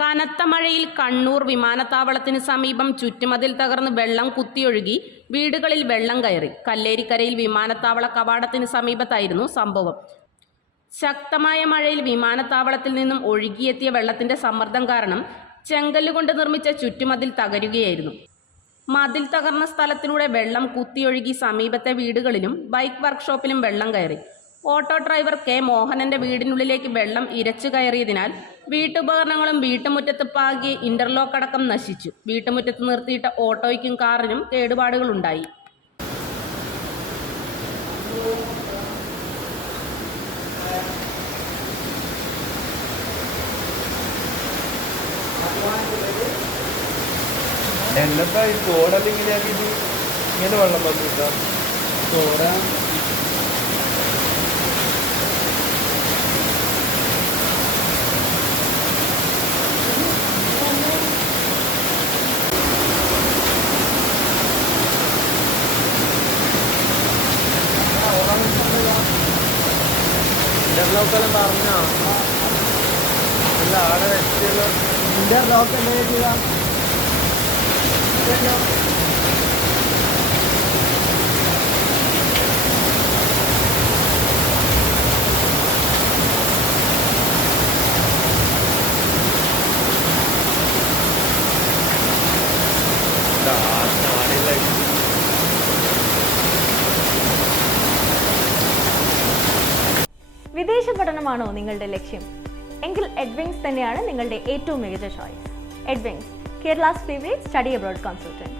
കനത്ത മഴയിൽ കണ്ണൂർ വിമാനത്താവളത്തിന് സമീപം ചുറ്റുമതിൽ തകർന്ന് വെള്ളം കുത്തിയൊഴുകി വീടുകളിൽ വെള്ളം കയറി. കല്ലേരിക്കരയിൽ വിമാനത്താവള കവാടത്തിന് സമീപത്തായിരുന്നു സംഭവം. ശക്തമായ മഴയിൽ വിമാനത്താവളത്തിൽ നിന്നും ഒഴുകിയെത്തിയ വെള്ളത്തിന്റെ സമ്മർദ്ദം കാരണം ചെങ്കല്ലുകൊണ്ട് നിർമ്മിച്ച ചുറ്റുമതിൽ തകരുകയായിരുന്നു. മതിൽ തകർന്ന സ്ഥലത്തിലൂടെ വെള്ളം കുത്തിയൊഴുകി സമീപത്തെ വീടുകളിലും ബൈക്ക് വർക്ക്ഷോപ്പിലും വെള്ളം കയറി. ഓട്ടോ ഡ്രൈവർ കെ മോഹനന്റെ വീടിനുള്ളിലേക്ക് വെള്ളം ഇരച്ചു കയറിയതിനാൽ വീട്ടുപകരണങ്ങളും വീട്ടുമുറ്റത്ത് പാകിയ ഇന്റർലോക്ക് അടക്കം നശിച്ചു. വീട്ടുമുറ്റത്ത് നിർത്തിയിട്ട ഓട്ടോയ്ക്കും കാറിനും കേടുപാടുകളുണ്ടായി. എന്നപ്പാ ഈ കോടതി ഇങ്ങനെയാക്കിയിട്ട് ഇങ്ങനെ വെള്ളം വന്നിട്ടാ കോട ഇന്റർലോക്കെല്ലാം പറഞ്ഞ അല്ല ആടെ വെച്ചല്ലോ. ഇന്റർലോക്ക് എന്താ ചെയ്യുക? വിദേശ പഠനമാണോ നിങ്ങളുടെ ലക്ഷ്യം? എങ്കിൽ എഡ്വിങ്സ് തന്നെയാണ് നിങ്ങളുടെ ഏറ്റവും മികച്ച choice. Edwings, Kerala's favourite study abroad consultant.